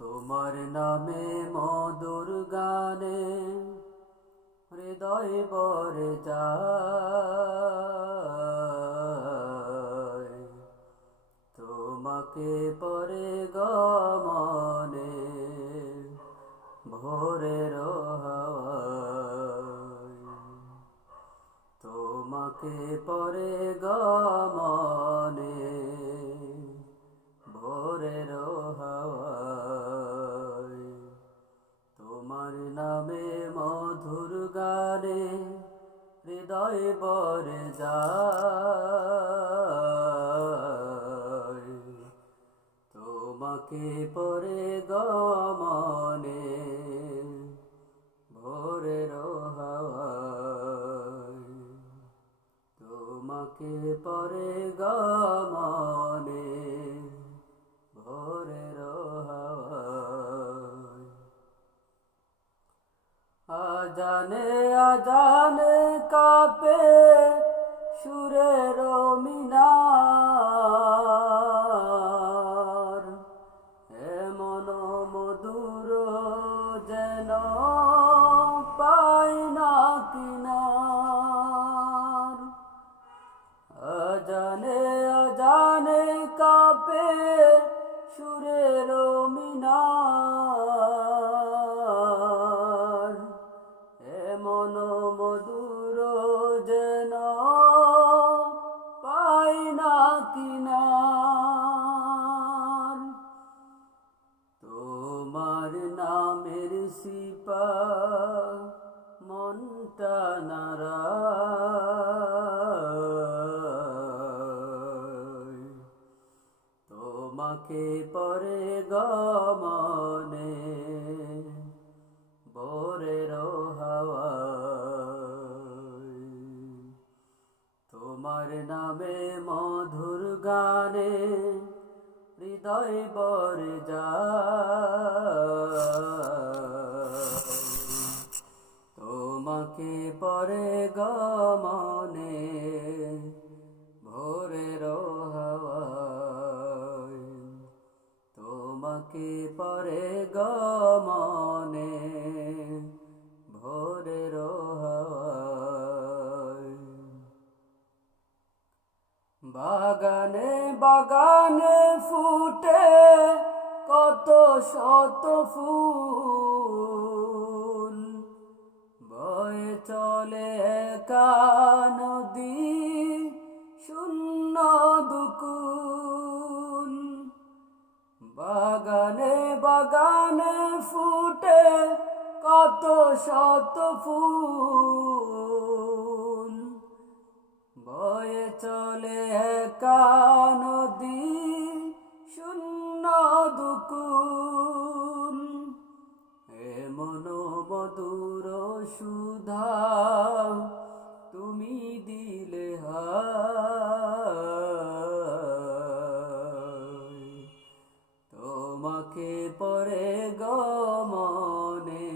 তোমার নামে মধুর গানে হৃদয় ভরে যায়, তোমাকে পরে গমনে ভোরের হাওয়ায়, তোমাকে পরে গমনে ভোরের হাওয়ায়, তোমার নামে মধুর গানে হৃদয় ভরে যায়, তোমাকে পরে গমনে ভোরের হাওয়ায়, তোমাকে পরে গমনে ভোরের হাওয়ায়। আজানে আজানে কাঁপে সুরের মিনার, এমন মধুর যেন পাই না কিনার। আজানে আজানে কাঁপে সুরের মিনার, এমন মধুর যেন পাই না কিনার। তোমার নামের সিপা মনটা নাড়ায়, তোমাকে পরে গমনে ভোরের হাওয়ায়, তোমার নামে মধুর গানে হৃদয় ভরে যায়, তোমাকে পরে গমনে ভোরের হাওয়ায়, তোমাকে পরে গমনে ভোরের হাওয়ায়। বাগানে বাগানে ফুটে কত শত ফুল, বয়ে চলে একা নদী শূন্য দুকুল। বাগানে বাগানে ফুটে কত শত ফুল, বয়ে চলে একা নদী শূন্য দুকুল। এমন মধুর সুধা তুমি দিলে হায়, তোমাকে পরে গমনে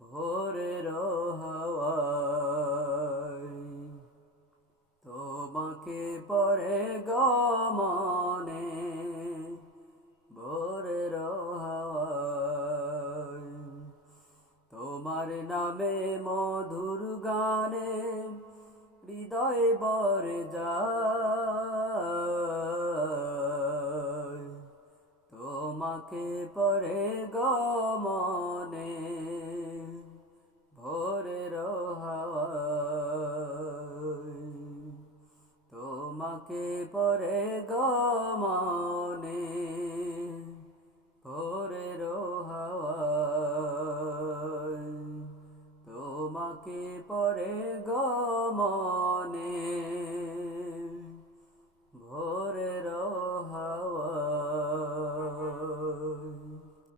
ভোরের হাওয়ায়, তোমাকে পরে গমনে ভোরের হাওয়ায়, তোমার নামে মধুর গানে হৃদয় ভরে যায়, তোমাকে পরে গমনে ভোরের হাওয়ায়, তোমাকে পরে গমনে ভোরের হাওয়ায়, তোমাকে পরে গমনে